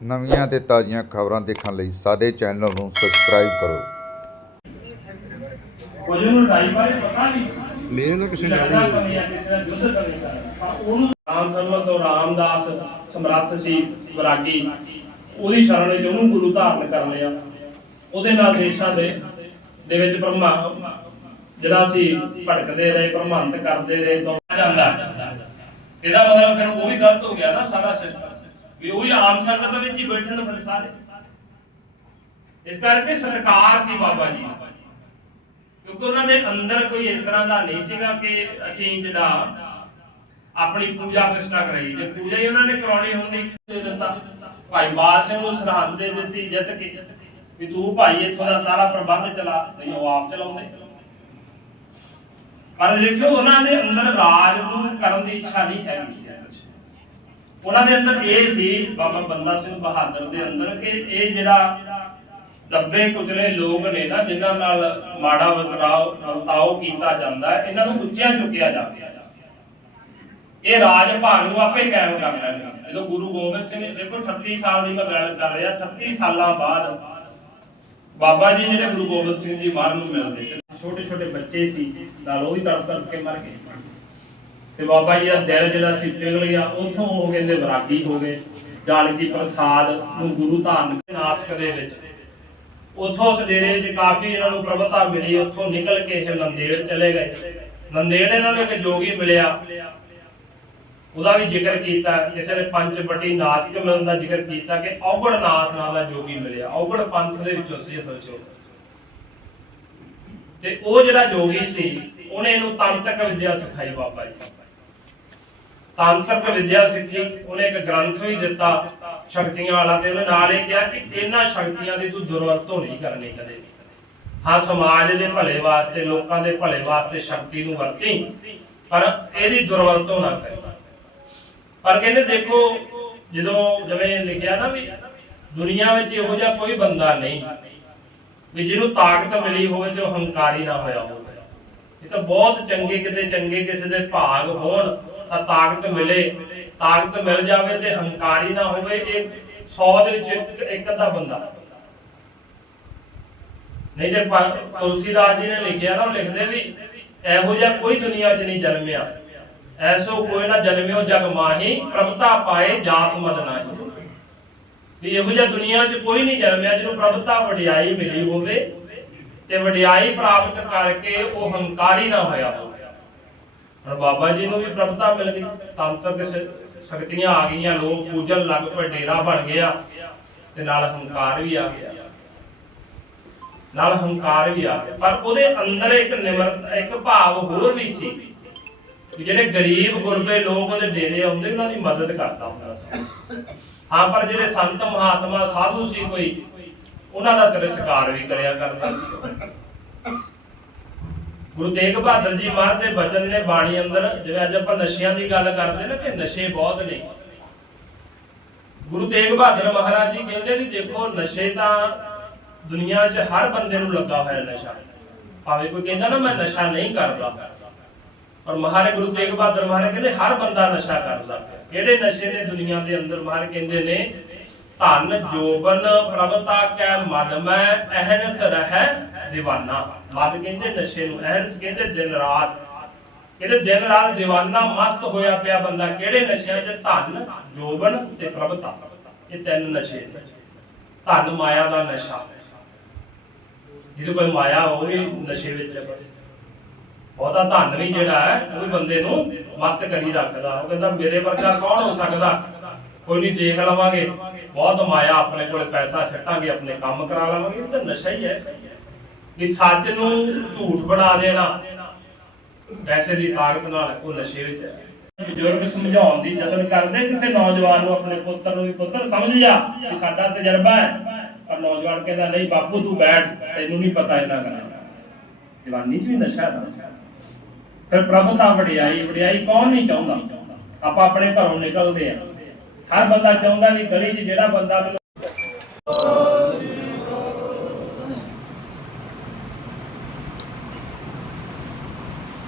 ਨਵੀਆਂ ਤੇ ਤਾਜ਼ੀਆਂ ਖਬਰਾਂ ਦੇਖਣ ਲਈ ਸਾਡੇ ਚੈਨਲ ਨੂੰ ਸਬਸਕ੍ਰਾਈਬ ਕਰੋ। ਕੁਝ ਨੂੰ ਲੜਾਈ ਬਾਰੇ ਪਤਾ ਨਹੀਂ। ਮੇਰੇ ਨਾਲ ਕਿਸੇ ਨਾਲ ਨਹੀਂ ਉਹਨੂੰ ਰਾਮ ਸਰਮਤ ਤੋਂ ਰਾਮਦਾਸ ਸਮਰੱਥ ਸੀ ਵਿਰਾਗੀ। ਉਹਦੀ ਸ਼ਰਨ ਵਿੱਚ ਉਹਨੂੰ ਗੁਰੂ ਧਾਰਨ ਕਰ ਲਿਆ। ਉਹਦੇ ਨਾਲ ਦੇਸ਼ਾਂ ਦੇ ਦੇ ਵਿੱਚ ਬ੍ਰਹਮਾ। ਜਿਹੜਾ ਸੀ ਭਟਕਦੇ ਰਹੇ ਬ੍ਰਹਮੰਤ ਕਰਦੇ ਰਹੇ ਤੋਂ ਜਾਂਦਾ। ਇਹਦਾ ਮਤਲਬ ਫਿਰ ਉਹ ਵੀ ਗਲਤ ਹੋ ਗਿਆ ਨਾ ਸਾਰਾ ਸਿਸਟਮ। ਵੀ ਉਹ ਆਮ ਸੰਗਤ ਵਿੱਚ ਹੀ ਬੈਠਣ ਫਿਰ ਸਾਰੇ। ਇਸ ਕਰਕੇ ਸਰਕਾਰ ਸੀ ਬਾਬਾ ਜੀ। ਕਿਉਂਕਿ ਉਹਨਾਂ ਦੇ ਅੰਦਰ ਕੋਈ ਇਸ ਤਰ੍ਹਾਂ ਦਾ ਨਹੀਂ ਸੀਗਾ ਕਿ ਅਸੀਂ ਜਿਹੜਾ ਆਪਣੀ ਪੂਜਾ ਪ੍ਰਸ਼ਟਾ ਕਰਾਈ। ਜੇ ਪੂਜਾ ਹੀ ਉਹਨਾਂ ਨੇ ਕਰਾਉਣੀ ਹੁੰਦੀ ਦੇ ਦਿੱਤਾ। ਭਾਈ ਬਾਲ ਸਿੰਘ ਨੂੰ ਸਰਹੰਦ ਦੇ ਦਿੱਤੀ ਜਿੱਤ ਕੇ। ਵੀ ਤੂੰ ਭਾਈ ਇੱਥੋਂ ਦਾ ਸਾਰਾ ਪ੍ਰਬੰਧ ਚਲਾ, ਨਹੀਂ ਉਹ ਆਪ ਚਲਾਉਂਦੇ। ਪਰ ਦੇਖਿਓ ਉਹਨਾਂ ਦੇ ਅੰਦਰ ਰਾਜ ਨੂੰ ਕਰਨ ਦੀ ਇੱਛਾ ਨਹੀਂ ਹੈਗੀ ਸੀ। ਉਹਨਾਂ ਦੇ ਅੰਦਰ ਇਹ ਸੀ, ਬਾਬਾ ਬੰਦਾ ਸਿੰਘ ਬਹਾਦਰ ਦੇ ਅੰਦਰ ਕਿ ਇਹ ਜਿਹੜਾ ਦੱਬੇ ਕੁਚਲੇ ਲੋਕ ਨੇ ਨਾ, ਜਿਨ੍ਹਾਂ ਨਾਲ ਮਾੜਾ ਵਰਤਾਓ ਵਰਤਾਓ ਕੀਤਾ ਜਾਂਦਾ, ਇਹਨਾਂ ਨੂੰ ਉੱਚਿਆਂ ਚੁੱਕਿਆ ਜਾਵੇ ਇਹ ਰਾਜ ਭਾਗ ਨੂੰ ਆਪੇ ਕਾਇਮ ਕਰ ਲੈਣਗੇ ਜਦੋਂ ਗੁਰੂ ਗੋਬਿੰਦ ਸਿੰਘ, ਦੇਖੋ 38 ਸਾਲ ਦੀ ਮੈਂ ਗੱਲ ਕਰ ਰਿਹਾ 38 ਸਾਲਾਂ ਬਾਅਦ ਬਾਬਾ ਜੀ ਜਿਹੜੇ ਗੁਰੂ ਗੋਬਿੰਦ ਸਿੰਘ ਜੀ ਮਾਰਨ ਨੂੰ ਮਿਲਦੇ ਛੋਟੇ ਛੋਟੇ ਬੱਚੇ ਸੀ, ਨਾਲ ਉਹ ਵੀ ਤੜਪ ਤੜਪ ਕੇ ਮਰ ਗਏ। ਤੇ ਬਾਬਾ ਜੀ ਦਾ ਦਿਲ ਜਿਹੜਾ ਸੀ ਪਿਘਲ ਗਿਆ, ਉਥੋਂ ਉਹ ਕਹਿੰਦੇ ਵਿਰਾਗੀ ਹੋ ਗਏ। ਜਾਨਕੀ ਪ੍ਰਸਾਦ ਨੂੰ ਗੁਰੂ ਧਾਰਨ ਨਾਸਕ ਦੇ ਵਿੱਚ। ਉਥੋਂ ਉਸ ਡੇਰੇ ਵਿੱਚ ਕਾਫੀ ਇਹਨਾਂ ਨੂੰ ਪ੍ਰਭਤਾ ਮਿਲੀ, ਉਥੋਂ ਨਿਕਲ ਕੇ ਇਹ ਨੰਦੇੜ ਚਲੇ ਗਏ। ਨੰਦੇੜ ਇਹਨਾਂ ਨੂੰ ਇੱਕ ਜੋਗੀ ਮਿਲਿਆ। ਉਹਦਾ ਵੀ ਜ਼ਿਕਰ ਕੀਤਾ, ਕਿਸੇ ਨੇ ਪੰਜ ਬਟੀ ਨਾਸਕ ਮਿਲਣ ਦਾ ਜ਼ਿਕਰ ਕੀਤਾ ਕਿ ਔਗੜ ਨਾਥ ਨਾਂ ਦਾ ਜੋਗੀ ਮਿਲਿਆ। ਔਗੜ ਪੰਥ ਦੇ ਵਿੱਚੋਂ ਸੀ ਸੋਚੋ। ਤੇ ਉਹ ਜਿਹੜਾ ਜੋਗੀ ਸੀ, ਉਹਨੇ ਇਹਨੂੰ ਤੰਤਕ ਵਿਦਿਆ ਸਿਖਾਈ ਬਾਬਾ ਜੀ। ਤਾਂਤਰਿਕ ਵਿਦਿਆ ਸਿੱਖੀ ਉਹਨੇ ਇੱਕ ਗ੍ਰੰਥ ਵੀ ਦਿੱਤਾ ਸ਼ਕਤੀਆਂ ਵਾਲਾ ਤੇ ਉਹਨੇ ਨਾਲ ਇਹ ਕਿਹਾ ਕਿ ਇਹਨਾਂ ਸ਼ਕਤੀਆਂ ਦੀ ਤੂੰ ਦੁਰਵਰਤੋਂ ਨਹੀਂ ਕਰਨੀ ਕਦੇ ਹਾਂ, ਸਮਾਜ ਦੇ ਭਲੇ ਵਾਸਤੇ, ਲੋਕਾਂ ਦੇ ਭਲੇ ਵਾਸਤੇ ਸ਼ਕਤੀ ਨੂੰ ਵਰਤੀ, ਪਰ ਇਹਦੀ ਦੁਰਵਰਤੋਂ ਨਾ ਕਰੀ। ਪਰ ਕਹਿੰਦੇ ਦੇਖੋ, ਜਦੋਂ ਜਿਵੇਂ ਲਿਖਿਆ ਨਾ ਵੀ ਦੁਨੀਆ ਵਿੱਚ ਇਹੋ ਜਿਹਾ ਕੋਈ ਬੰਦਾ ਨਹੀਂ, ਵੀ ਜਿਹਨੂੰ ਤਾਕਤ ਮਿਲੀ ਹੋਵੇ ਤੇ ਉਹ ਹੰਕਾਰੀ ਨਾ ਹੋਇਆ ਹੋਵੇ। ਇਹ ਤਾਂ ਬਹੁਤ ਚੰਗੇ, ਕਿਤੇ ਚੰਗੇ ਕਿਸੇ ਦੇ ਭਾਗ ਹੋਣ ਤਾਂ ਤਾਕਤ ਮਿਲੇ, ਤਾਕਤ ਮਿਲ ਜਾਵੇ ਤੇ ਹੰਕਾਰੀ ਨਾ ਹੋਵੇ, ਇਹ 100 ਦੇ ਵਿੱਚ ਇੱਕ ਅੱਧਾ ਬੰਦਾ। ਨਹੀਂ ਤੇ ਤੁਲਸੀਦਾਸ ਜੀ ਨੇ ਲਿਖਿਆ ਨਾ, ਉਹ ਲਿਖਦੇ ਵੀ ਇਹੋ ਜਿਹਾ ਕੋਈ ਦੁਨੀਆ 'ਚ ਨਹੀਂ ਜਨਮਿਆ। ਐਸੋ ਕੋਈ ਨਾ ਜਨਮਿਓ ਜਗ ਮਾਹੀ, ਪ੍ਰਭਤਾ ਪਾਏ ਜਾਤ ਮਦ ਨਾਹੀ। ਵੀ ਇਹੋ ਜਿਹਾ ਦੁਨੀਆ 'ਚ ਕੋਈ ਨਹੀਂ ਜਨਮਿਆ ਜਿਹਨੂੰ ਪ੍ਰਭਤਾ ਵਡਿਆਈ ਮਿਲੀ ਹੋਵੇ ਤੇ ਵਡਿਆਈ ਪ੍ਰਾਪਤ ਕਰਕੇ ਉਹ ਹੰਕਾਰੀ ਨਾ ਹੋਇਆ ਹੋਵੇ। ਹੁਣ ਬਾਬਾ ਜੀ ਨੂੰ ਵੀ ਪ੍ਰਭਤਾ ਮਿਲ ਗਈ। ਤੰਤਰ ਦੇ ਸ਼ਕਤੀਆਂ ਆ ਗਈਆਂ, ਲੋਕ ਪੂਜਣ ਲੱਗ ਪਏ, ਡੇਰਾ ਬਣ ਗਿਆ ਤੇ ਨਾਲ ਹੰਕਾਰ ਵੀ ਆ ਗਿਆ। ਨਾਲ ਹੰਕਾਰ ਵੀ ਆ ਗਿਆ। ਪਰ ਉਹਦੇ ਅੰਦਰ ਇੱਕ ਨਿਮਰਤਾ, ਇੱਕ ਭਾਵ ਹੋਰ ਵੀ ਸੀ ਕਿ ਜਿਹੜੇ ਗਰੀਬ, ਗੁਰਬੇ ਲੋਕ ਉਹਦੇ ਡੇਰੇ ਆਉਂਦੇ, ਉਹਨਾਂ ਦੀ ਮਦਦ ਕਰਦਾ ਹੁੰਦਾ ਸੀ। ਹਾਂ, ਪਰ ਜਿਹੜੇ ਸੰਤ, ਮਹਾਤਮਾ, ਸਾਧੂ ਸੀ ਕੋਈ, ਉਹਨਾਂ ਦਾ ਤਿਰਸਕਾਰ ਵੀ ਕਰਿਆ ਕਰਦਾ ਸੀ। ਗੁਰੂ ਤੇਗ ਬਹਾਦਰ ਜੀ ਮਹਾਰਾਜ ਦੇ ਬਚਨ ਨੇ ਬਾਣੀ ਅੰਦਰ, ਜਿਵੇਂ ਅੱਜ ਆਪਾਂ ਨਸ਼ਿਆਂ ਦੀ ਗੱਲ ਕਰਦੇ ਨਾ ਕਿ ਨਸ਼ੇ ਬਹੁਤ ਨੇ। ਗੁਰੂ ਤੇਗ ਬਹਾਦਰ ਮਹਾਰਾਜ ਜੀ ਕਹਿੰਦੇ ਵੀ ਦੇਖੋ, ਨਸ਼ੇ ਤਾਂ ਦੁਨੀਆ 'ਚ ਹਰ ਬੰਦੇ ਨੂੰ ਲੱਗਾ ਹੋਇਆ ਨਸ਼ਾ। ਭਾਵੇਂ ਕੋਈ ਕਹਿੰਦਾ ਨਾ, ਮੈਂ ਨਸ਼ਾ ਨਹੀਂ ਕਰਦਾ। ਔਰ ਮਹਾਰਾਜ ਗੁਰੂ ਤੇਗ ਬਹਾਦਰ ਮਹਾਰਾਜ ਕਹਿੰਦੇ, ਹਰ ਬੰਦਾ ਨਸ਼ਾ ਕਰਦਾ ਪਿਆ। ਕਿਹੜੇ ਨਸ਼ੇ ਨੇ ਦੁਨੀਆ ਦੇ ਅੰਦਰ ਮਹਾਰਾਜ ਕਹਿੰਦੇ ਨੇ? ਧਨ, ਜੋਬਨ, ਪ੍ਰਭਤਾ ਕੈ ਮਦ ਮੈਂ, ਅਹਨਸ ਰਹਿ ਦੀਵਾਨਾ। ਮਤ ਕਹਿੰਦੇ ਨਸ਼ੇ ਨੂੰ, ਅਹਿਰਸ ਕਹਿੰਦੇ ਦਿਨ ਰਾਤ। ਕਹਿੰਦੇ ਦਿਨ ਰਾਤ دیਵਾਨਾ ਮਸਤ ਹੋਇਆ ਪਿਆ ਬੰਦਾ, ਕਿਹੜੇ ਨਸ਼ਿਆਂ 'ਚ ਧਨ, ਜੋਬਨ ਤੇ ਪ੍ਰਭਤਾ। ਇਹ ਤਿੰਨ ਨਸ਼ੇ ਧਨ ਮਾਇਆ ਦਾ ਨਸ਼ਾ। ਜਿਹਦੇ ਕੋਲ ਮਾਇਆ ਹੋਵੇ ਨਸ਼ੇ ਵਿੱਚ ਹੈ ਬਸ। ਬਹੁਤਾ ਧਨ ਵੀ ਜਿਹੜਾ ਹੈ, ਉਹ ਵੀ ਬੰਦੇ ਨੂੰ ਮਸਤ ਕਰੀ ਰੱਖਦਾ। ਉਹ ਕਹਿੰਦਾ, ਮੇਰੇ ਵਰਗਾ ਕੌਣ ਹੋ ਸਕਦਾ? ਕੋਈ ਨਹੀਂ, ਦੇਖ ਲਵਾਂਗੇ। ਬਹੁਤ ਮਾਇਆ ਆਪਣੇ ਕੋਲ ਪੈਸਾ ਛੱਟਾਂਗੇ ਆਪਣੇ ਕੰਮ ਕਰਾ ਲਵਾਂਗੇ। ਇਹ ਤਾਂ ਨਸ਼ਾ ਹੀ ਹੈ। ਕਿ ਸੱਚ ਨੂੰ ਝੂਠ ਬਣਾ ਦੇਣਾ। ਪੈਸੇ ਦੀ ਤਾਕਤ ਨਾਲ ਉਹ ਨਸ਼ੇ ਵਿੱਚ ਹੈ। ਬਜ਼ੁਰਗ ਸਮਝਾਉਣ ਦੀ ਯਤਨ ਕਰਦੇ ਕਿਸੇ ਨੌਜਵਾਨ ਨੂੰ ਆਪਣੇ ਪੁੱਤਰ ਨੂੰ ਵੀ, ਪੁੱਤਰ, ਸਮਝ ਜਾ ਕਿ ਸਾਡਾ ਤਜਰਬਾ ਹੈ। ਪਰ ਨੌਜਵਾਨ ਕਹਿੰਦਾ, ਨਹੀਂ ਬਾਪੂ, ਤੂੰ ਬੈਠ, ਤੈਨੂੰ ਨਹੀਂ ਪਤਾ ਇਹਨਾਂ ਕਰਨਾ। ਜਵਾਨੀ 'ਚ ਵੀ ਨਸ਼ਾ ਹੈ ਫਿਰ ਪ੍ਰਭਤਾ ਵਡਿਆਈ ਵਡਿਆਈ ਕੌਣ ਨਹੀਂ ਚਾਹੁੰਦਾ? ਆਪਾਂ ਆਪਣੇ ਘਰੋਂ ਨਿਕਲਦੇ ਆ ਹਰ ਬੰਦਾ ਚਾਹੁੰਦਾ ਵੀ ਗਲੀ 'ਚ ਜਿਹੜਾ ਬੰਦਾ ਮੈਨੂੰ ਬਾਈ ਜੀ ਅੱਗੇ ਨੂੰ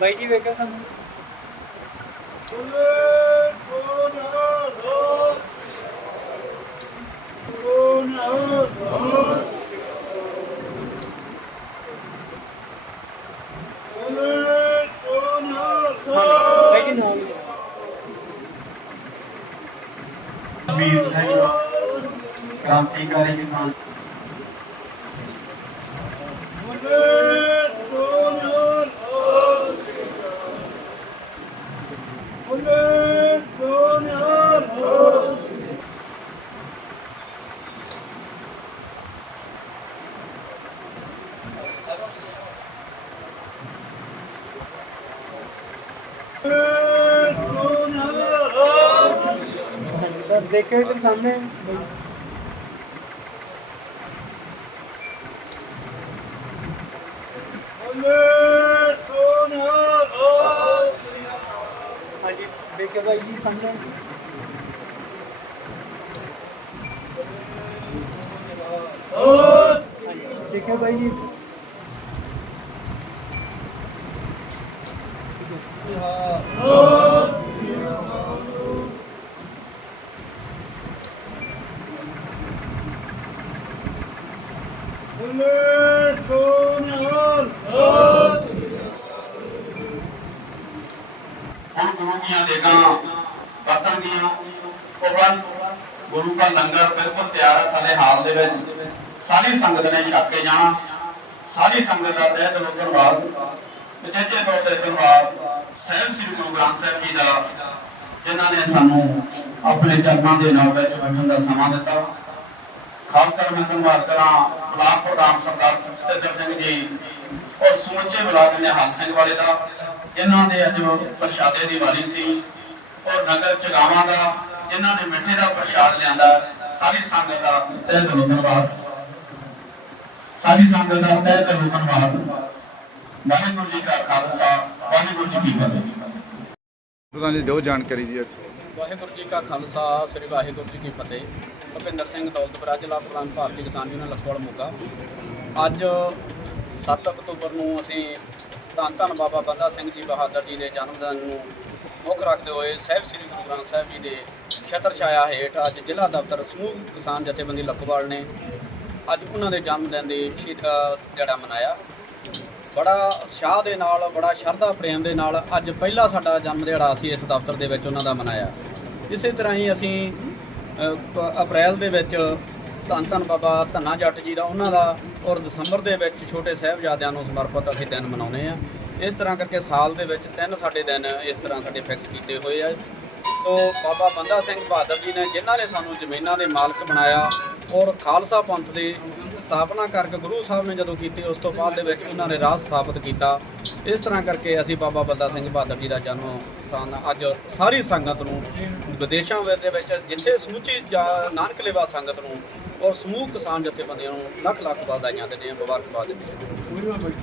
ਬਾਈ ਜੀ ਵੇਖਿਆ ਸਾਨੂੰ ਬੋਲੇ ਸੋਨਿਹਾਲ ਸੋਨਿਹਾਲ ਬੋਲੇ ਸੋਨਿਹਾਲ ਬਾਈ ਜੀ ਨਾਮ ਲਿਆ। ਵੀਰ ਸਿੰਘ ਕ੍ਰਾਂਤੀਕਾਰੀ ਕਿਸਾਨ ਬੋਲੇ ਸੋਨਿਹਾਲ ਬੋਲੇ ਸੋਨਿਹਾਲ ਬੋਲੇ ਸੋਨਿਹਾਲ ਹਾਂਜੀ ਸਰ ਦੇਖਿਓ ਜੀ ਸਾਹਮਣੇ। ਹਾਂਜੀ ਦੇਖਿਓ ਜੀ। ਬੋਲੇ ਹੁਣ ਗੁਰੂ ਦੀਆਂ ਦੇਗਾਂ ਵਰਤਣਗੀਆਂ ਉਪਰੰਤ ਗੁਰੂ ਦਾ ਲੰਗਰ ਬਿਲਕੁਲ ਤਿਆਰ ਹੈ ਥੱਲੇ ਹਾਲ ਦੇ ਵਿੱਚ। ਸਾਰੀ ਸੰਗਤ ਨੇ ਛਕ ਕੇ ਜਾਣਾ। ਸਾਰੀ ਸੰਗਤ ਦਾ ਤਹਿ ਦਿਲੋਂ ਧੰਨਵਾਦ। ਵਿਸ਼ੇਸ਼ੇ ਤੌਰ ਤੇ ਧੰਨਵਾਦ ਸਹਿਬ ਸ੍ਰੀ ਗੁਰੂ ਗ੍ਰੰਥ ਸਾਹਿਬ ਜੀ ਦਾ, ਜਿਨ੍ਹਾਂ ਨੇ ਸਾਨੂੰ ਆਪਣੇ ਚਰਨਾਂ ਦੇ ਨਾਲ ਵਿੱਚ ਬੈਠਣ ਦਾ ਸਮਾਂ ਦਿੱਤਾ। ਖਾਸ ਕਰ ਮੈਂ ਧੰਨਵਾਦ ਕਰਾਂ ਬਲਾਕ ਪ੍ਰਧਾਨ ਸਰਦਾਰ ਸਤਿੰਦਰ ਸਿੰਘ ਜੀ ਔਰ ਸਮੁੱਚੇ ਬਲਾਕ ਨਿਹਾਲ ਸਿੰਘ ਵਾਲੇ ਦਾ ਜਿਨ੍ਹਾਂ ਦੇ ਅੱਜ ਪ੍ਰਸ਼ਾਦੇ ਦੀ ਵਾਰੀ ਸੀ ਔਰ ਨਗਰ ਚਗਾਵਾਂ ਦਾ ਜਿਨ੍ਹਾਂ ਨੇ ਮਿੱਠੇ ਦਾ ਪ੍ਰਸ਼ਾਦ ਲਿਆਂਦਾ ਸਾਰੀ ਸੰਗਤ ਦਾ ਤਹਿ ਦਿਲੋਂ ਧੰਨਵਾਦ। ਸਾਰੀ ਸੰਗਤ ਦਾ ਤਹਿ ਦਿਲੋਂ ਧੰਨਵਾਦ। ਵਾਹਿਗੁਰੂ ਜੀ ਕਾ ਖਾਲਸਾ ਵਾਹਿਗੁਰੂ ਜੀ ਕੀ ਫਤਿਹ। ਉਹਨਾਂ ਦੀ ਦਿਓ ਜਾਣਕਾਰੀ ਜੀ ਵਾਹਿਗੁਰੂ ਜੀ ਕਾ ਖਾਲਸਾ ਸ੍ਰੀ ਵਾਹਿਗੁਰੂ ਜੀ ਕੀ ਫਤਿਹ। ਭੁਪਿੰਦਰ ਸਿੰਘ ਦੌਲਤਪੁਰਾ ਜ਼ਿਲ੍ਹਾ ਪ੍ਰਧਾਨ ਭਾਰਤੀ ਕਿਸਾਨ ਯੂਨੀਅਨ ਲਖੋਵਾਲ ਮੋਗਾ। ਅੱਜ 7 ਅਕਤੂਬਰ ਨੂੰ ਅਸੀਂ ਧੰਨ ਧੰਨ ਬਾਬਾ ਬੰਦਾ ਸਿੰਘ ਜੀ ਬਹਾਦਰ ਜੀ ਦੇ ਜਨਮ ਦਿਨ ਨੂੰ ਮੁੱਖ ਰੱਖਦੇ ਹੋਏ ਸਾਹਿਬ ਸ੍ਰੀ ਗੁਰੂ ਗ੍ਰੰਥ ਸਾਹਿਬ ਜੀ ਦੇ ਛਤਰ ਛਾਇਆ ਹੇਠ ਅੱਜ ਜ਼ਿਲ੍ਹਾ ਦਫ਼ਤਰ ਸਮੂਹ ਕਿਸਾਨ ਜਥੇਬੰਦੀ ਲੱਖੋਵਾਲ ਨੇ ਅੱਜ ਉਹਨਾਂ ਦੇ ਜਨਮ ਦਿਨ ਦੀ ਸ਼ਹੀਦ ਜਿਹੜਾ ਮਨਾਇਆ। ਬੜਾ ਉਤਸ਼ਾਹ ਦੇ ਨਾਲ, ਬੜਾ ਸ਼ਰਧਾ ਪ੍ਰੇਮ ਦੇ ਨਾਲ ਅੱਜ ਪਹਿਲਾ ਸਾਡਾ ਜਨਮ ਦਿਹਾੜਾ ਅਸੀਂ ਇਸ ਦਫ਼ਤਰ ਦੇ ਵਿੱਚ ਉਹਨਾਂ ਦਾ ਮਨਾਇਆ। ਇਸੇ ਤਰ੍ਹਾਂ ਹੀ ਅਸੀਂ ਅਪ੍ਰੈਲ ਦੇ ਵਿੱਚ ਧੰਨ ਧੰਨ ਬਾਬਾ ਧੰਨਾ ਜੱਟ ਜੀ ਦਾ, ਉਹਨਾਂ ਦਾ ਔਰ ਦਸੰਬਰ ਦੇ ਵਿੱਚ ਛੋਟੇ ਸਾਹਿਬਜ਼ਾਦਿਆਂ ਨੂੰ ਸਮਰਪਿਤ ਅਸੀਂ ਦਿਨ ਮਨਾਉਂਦੇ ਆ ਇਸ ਤਰ੍ਹਾਂ ਕਰਕੇ ਸਾਲ ਦੇ ਵਿੱਚ ਤਿੰਨ ਸਾਡੇ ਦਿਨ ਇਸ ਤਰ੍ਹਾਂ ਸਾਡੇ ਫਿਕਸ ਕੀਤੇ ਹੋਏ ਆ। ਸੋ ਬਾਬਾ ਬੰਦਾ ਸਿੰਘ ਬਹਾਦਰ ਜੀ ਨੇ, ਜਿਨ੍ਹਾਂ ਨੇ ਸਾਨੂੰ ਜ਼ਮੀਨਾਂ ਦੇ ਮਾਲਕ ਬਣਾਇਆ ਔਰ ਖਾਲਸਾ ਪੰਥ ਦੀ ਸਥਾਪਨਾ ਕਰਕੇ ਗੁਰੂ ਸਾਹਿਬ ਨੇ ਜਦੋਂ ਕੀਤੀ, ਉਸ ਤੋਂ ਬਾਅਦ ਦੇ ਵਿੱਚ ਉਹਨਾਂ ਨੇ ਰਾਜ ਸਥਾਪਿਤ ਕੀਤਾ। ਇਸ ਤਰ੍ਹਾਂ ਕਰਕੇ ਅਸੀਂ ਬਾਬਾ ਬੰਦਾ ਸਿੰਘ ਬਹਾਦਰ ਜੀ ਦਾ ਜਨਮ ਸਥਾਨ ਅੱਜ ਸਾਰੀ ਸੰਗਤ ਨੂੰ, ਵਿਦੇਸ਼ਾਂ ਵਿੱਚ ਦੇ ਵਿੱਚ ਜਿੱਥੇ ਸਮੁੱਚੀ ਜਾ- ਨਾਨਕ ਲੇਵਾ ਸੰਗਤ ਨੂੰ ਔਰ ਸਮੂਹ ਕਿਸਾਨ ਜਥੇਬੰਦੀਆਂ ਨੂੰ ਲੱਖ ਲੱਖ ਵਧਾਈਆਂ ਦਿੰਦੇ ਹਾਂ ਮੁਬਾਰਕਬਾਦ ਦਿੰਦੇ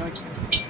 ਹਾਂ